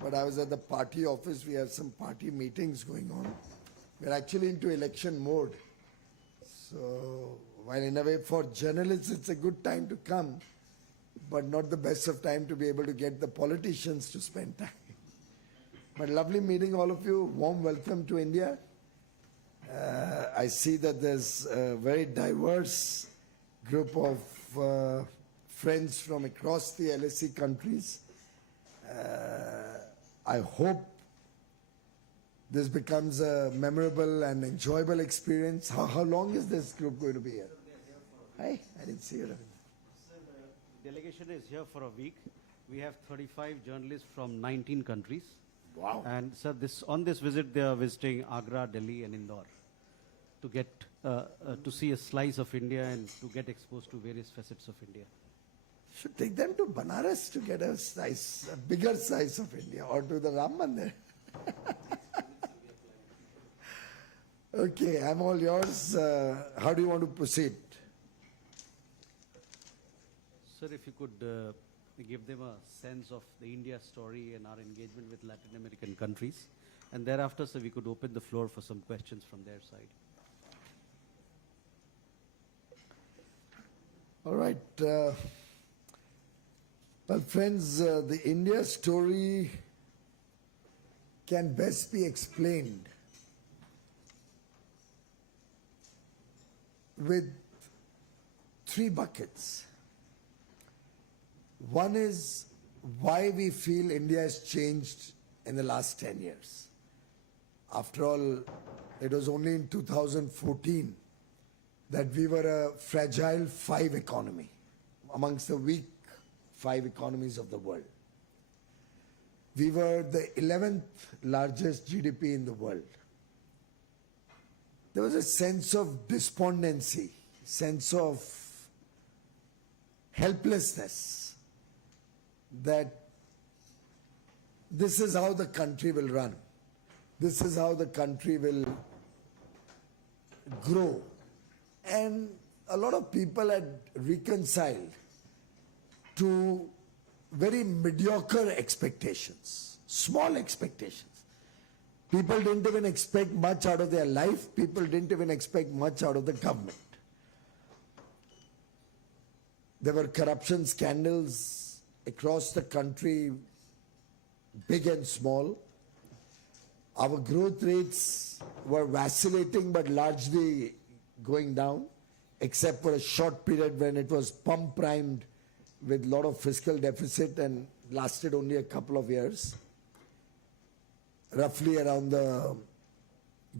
but I was at the party office. We have some party meetings going on. We're actually into election mode. So, while in a way for journalists it's a good time to come, but not the best of time to be able to get the politicians to spend time. But lovely meeting all of you. Warm welcome to India. I see that there's a very diverse group of friends from across the LSE countries. I hope this becomes a memorable and enjoyable experience. How long is this group going to be here? Hi, I didn't see you. Sir, the delegation is here for a week. We have 35 journalists from 19 countries. Wow. And sir, on this visit, they are visiting Agra, Delhi, and Indore to get to see a slice of India and to get exposed to various facets of India. Should take them to Banaras to get a bigger slice of India, or to the Ram Mandir. Okay, I'm all yours. How do you want to proceed? Sir, if you could give them a sense of the India story and our engagement with Latin American countries. And thereafter, sir, we could open the floor for some questions from their side. All right. Well, friends, the India story can best be explained with three buckets. One is why we feel India has changed in the last 10 years. After all, it was only in 2014 that we were a fragile 5 economy, amongst the weak 5 economies of the world. We were the 11th largest GDP in the world. There was a sense of despondency, sense of helplessness, that this is how the country will run. This is how the country will grow. And a lot of people had reconciled to very mediocre expectations, small expectations. People didn't even expect much out of their life. People didn't even expect much out of the government. There were corruption scandals across the country, big and small. Our growth rates were vacillating but largely going down, except for a short period when it was pump primed with a lot of fiscal deficit and lasted only a couple of years, roughly around the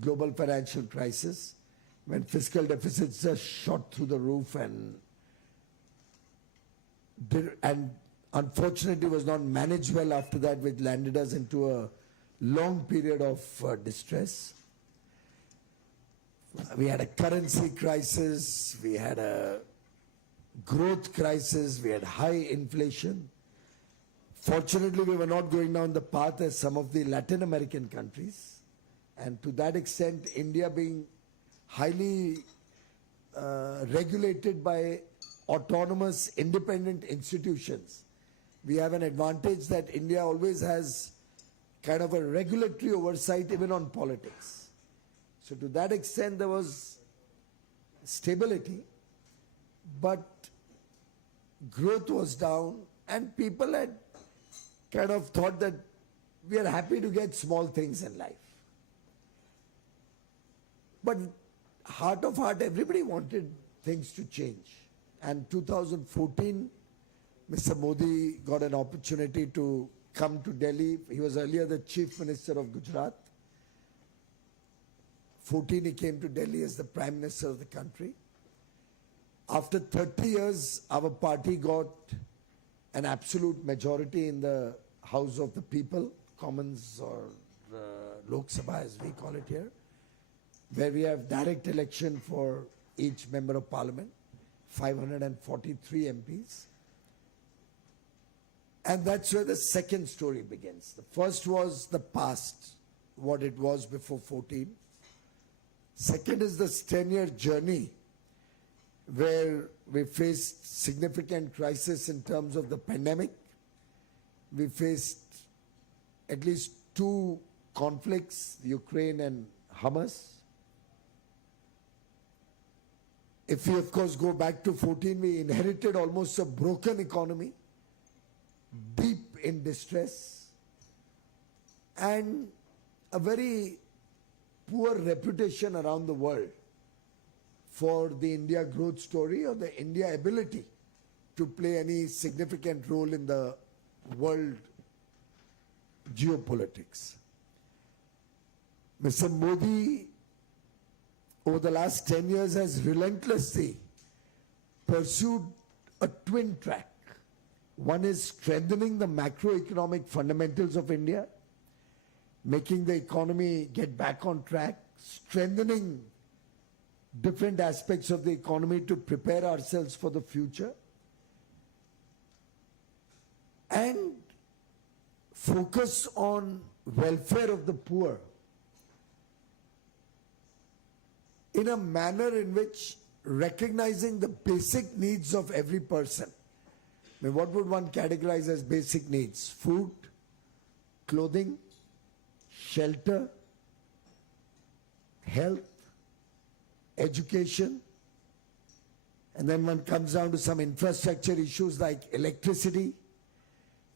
global financial crisis, when fiscal deficits just shot through the roof and unfortunately was not managed well after that, which landed us into a long period of distress. We had a currency crisis, we had a growth crisis, we had high inflation. Fortunately, we were not going down the path as some of the Latin American countries. And to that extent, India being highly regulated by autonomous, independent institutions, we have an advantage that India always has kind of a regulatory oversight even on politics. So to that extent there was stability, but growth was down and people had kind of thought that we are happy to get small things in life. But heart of heart, everybody wanted things to change. And 2014, Mr. Modi got an opportunity to come to Delhi. He was earlier the Chief Minister of Gujarat. 14, he came to Delhi as the Prime Minister of the country. After 30 years, our party got an absolute majority in the House of the People, Commons or Lok Sabha as we call it here, where we have direct election for each Member of Parliament, 543 MPs. And that's where the second story begins. The first was the past, what it was before 14. Second is this 10-year journey where we faced significant crisis in terms of the pandemic. We faced at least two conflicts, Ukraine and Hamas. If we of course go back to 14, we inherited almost a broken economy, deep in distress, and a very poor reputation around the world for the India growth story or the India ability to play any significant role in the world geopolitics. Mr. Modi, over the last 10 years, has relentlessly pursued a twin track. One is strengthening the macroeconomic fundamentals of India, making the economy get back on track, strengthening different aspects of the economy to prepare ourselves for the future, and focus on welfare of the poor in a manner in which recognizing the basic needs of every person. I mean, what would one categorize as basic needs? Food, clothing, shelter, health, education, and then one comes down to some infrastructure issues like electricity,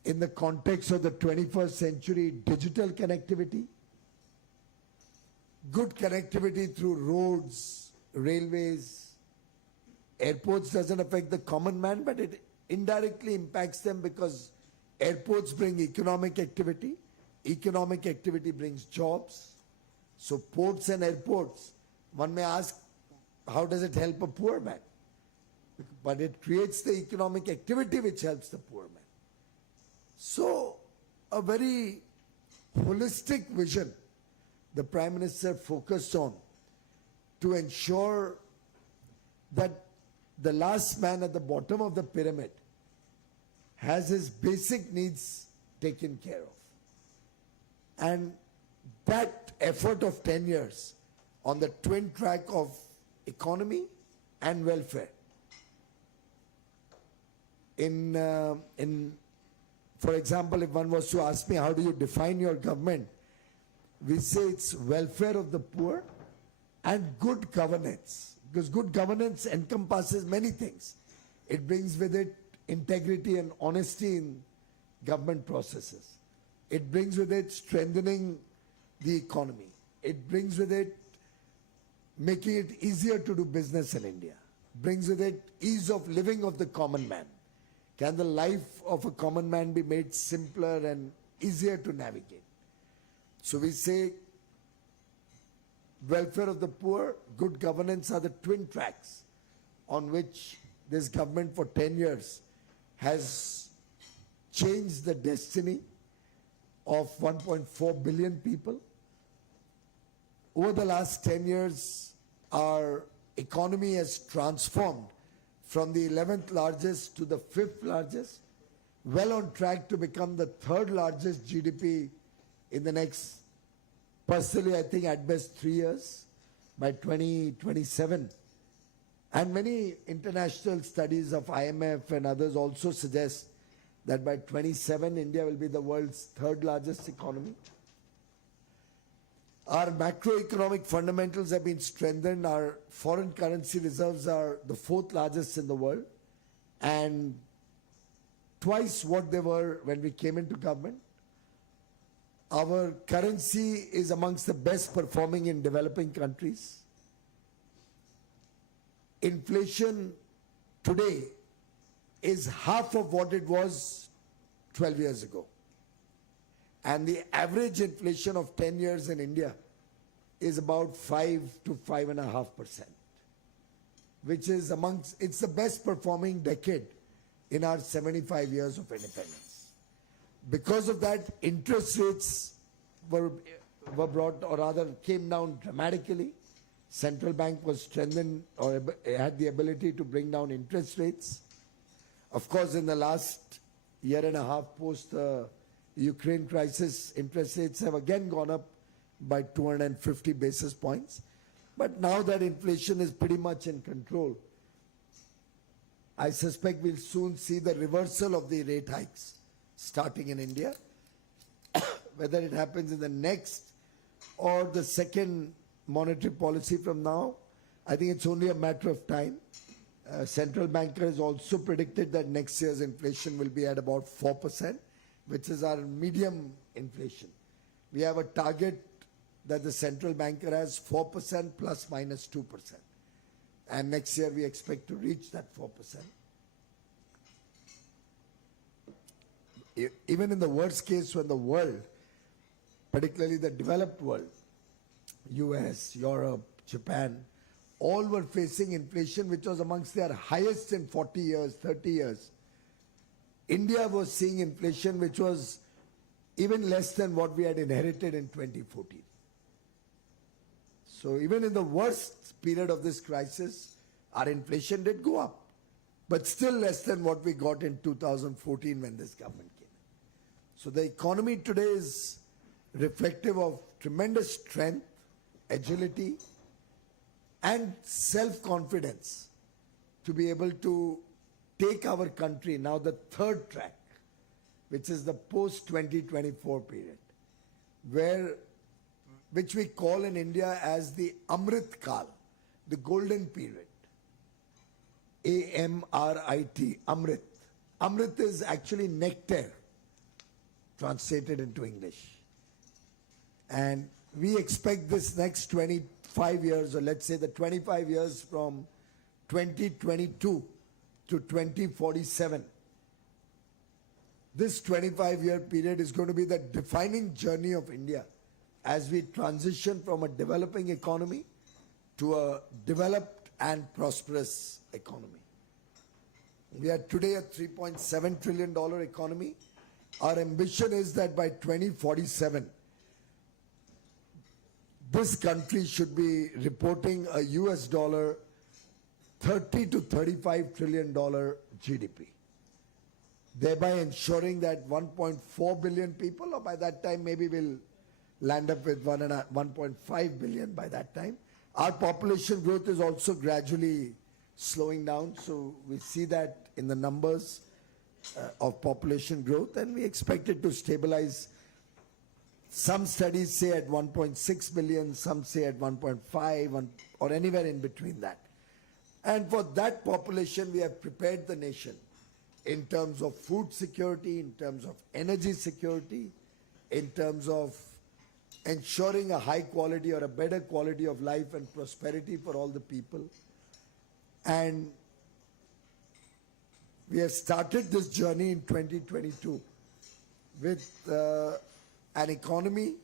in the context of the 21st century, digital connectivity, good connectivity through roads, railways, airports doesn't affect the common man, but it indirectly impacts them because airports bring economic activity brings jobs. So ports and airports, one may ask, how does it help a poor man? But it creates the economic activity which helps the poor man. So a very holistic vision the Prime Minister focused on to ensure that the last man at the bottom of the pyramid has his basic needs taken care of. And that effort of 10 years on the twin track of economy and welfare, for example, if one was to ask me, how do you define your government? We say it's welfare of the poor and good governance, because good governance encompasses many things. It brings with it integrity and honesty in government processes. It brings with it strengthening the economy. It brings with it making it easier to do business in India. Brings with it ease of living of the common man. Can the life of a common man be made simpler and easier to navigate? So we say welfare of the poor, good governance are the twin tracks on which this government for 10 years has changed the destiny of 1.4 billion people. Over the last 10 years, our economy has transformed from the 11th largest to the 5th largest, well on track to become the 3rd largest GDP in the next, personally I think at best 3 years, by 2027. And many international studies of IMF and others also suggest that by 27 India will be the world's 3rd largest economy. Our macroeconomic fundamentals have been strengthened. Our foreign currency reserves are the 4th largest in the world and twice what they were when we came into government. Our currency is amongst the best performing in developing countries. Inflation today is half of what it was 12 years ago. And the average inflation of 10 years in India is about 5 to 5.5%, which is it's the best performing decade in our 75 years of independence. Because of that, interest rates were brought, or rather came down dramatically. Central bank was strengthened or had the ability to bring down interest rates. Of course, in the last year and a half post the Ukraine crisis, interest rates have again gone up by 250 basis points. But now that inflation is pretty much in control, I suspect we'll soon see the reversal of the rate hikes starting in India. whether it happens in the next or the second monetary policy from now, I think it's only a matter of time. Central banker has also predicted that next year's inflation will be at about 4%, which is our medium inflation. We have a target that the central banker has 4% plus minus 2%. And next year we expect to reach that 4%. Even in the worst case, when the world, particularly the developed world, US, Europe, Japan, all were facing inflation which was amongst their highest in 40 years, 30 years. India was seeing inflation which was even less than what we had inherited in 2014. So even in the worst period of this crisis, our inflation did go up, but still less than what we got in 2014 when this government came in. So the economy today is reflective of tremendous strength, agility, and self-confidence to be able to take our country now the third track, which is the post-2024 period, which we call in India as the Amrit Kal, the golden period. A-M-R-I-T, Amrit. Amrit is actually nectar, translated into English. And we expect this next 25 years, or let's say the 25 years from 2022 to 2047, this 25-year period is going to be the defining journey of India as we transition from a developing economy to a developed and prosperous economy. We are today a $3.7 trillion economy. Our ambition is that by 2047, this country should be reporting a US dollar 30 to 35 trillion dollar GDP, thereby ensuring that 1.4 billion people, or by that time maybe we'll land up with 1.5 billion by that time. Our population growth is also gradually slowing down, so we see that in the numbers of population growth, and we expect it to stabilize. Some studies say at 1.6 billion, some say at 1.5, or anywhere in between that. And for that population, we have prepared the nation in terms of food security, in terms of energy security, in terms of ensuring a high quality or a better quality of life and prosperity for all the people. And we have started this journey in 2022 with an economy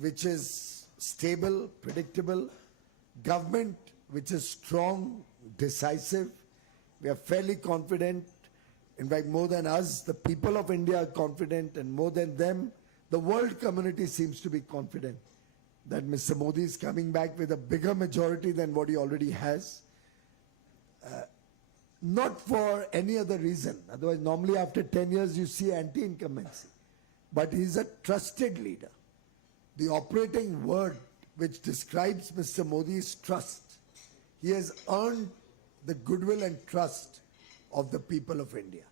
which is stable, predictable, government which is strong, decisive. We are fairly confident. In fact, more than us, the people of India are confident, and more than them, the world community seems to be confident that Mr. Modi is coming back with a bigger majority than what he already has. Not for any other reason. Otherwise, normally after 10 years, you see anti-incumbency. But he's a trusted leader. The operating word which describes Mr. Modi is trust. He has earned the goodwill and trust of the people of India.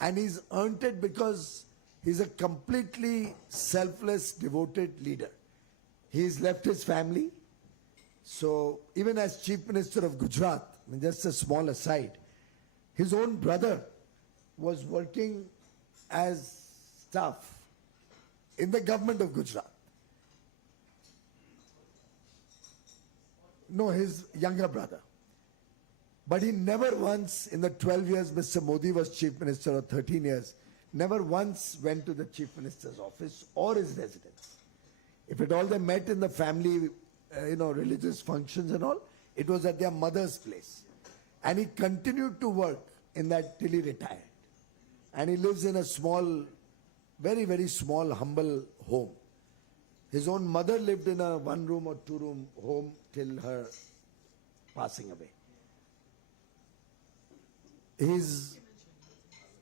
And he's earned it because he's a completely selfless, devoted leader. He's left his family. So even as Chief Minister of Gujarat, I mean, just a small aside, his own brother was working as staff in the government of Gujarat. No, his younger brother. But he never once, in the 12 years Mr. Modi was Chief Minister, or 13 years, never once went to the Chief Minister's office or his residence. If at all they met in the family, religious functions and all, it was at their mother's place. And he continued to work in that till he retired. And he lives in a small, very, very small, humble home. His own mother lived in a 1-room or 2-room home till her passing away. He's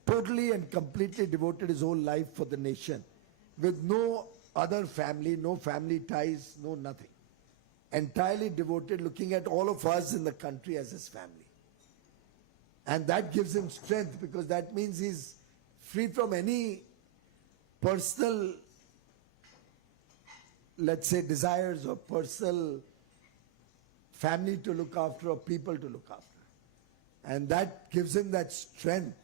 totally and completely devoted his whole life for the nation, with no other family, no family ties, no nothing. Entirely devoted, looking at all of us in the country as his family. And that gives him strength, because that means he's free from any personal let's say, desires or personal family to look after or people to look after. And that gives him that strength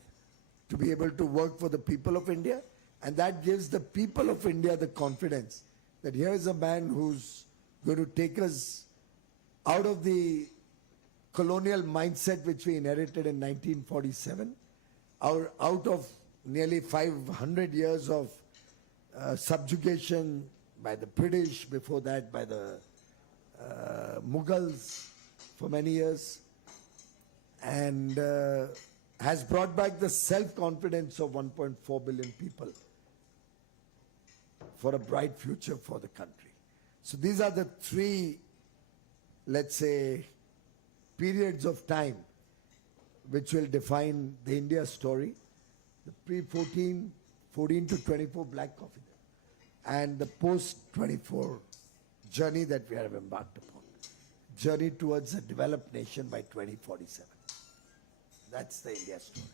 to be able to work for the people of India. And that gives the people of India the confidence that here is a man who's going to take us out of the colonial mindset which we inherited in 1947, out of nearly 500 years of subjugation by the British, before that by the Mughals for many years, and has brought back the self-confidence of 1.4 billion people for a bright future for the country. So these are the three, let's say, periods of time which will define the India story: the pre-14, 14 to 24 black coffee, and the post-24 journey that we have embarked upon. Journey towards a developed nation by 2047. That's the India story.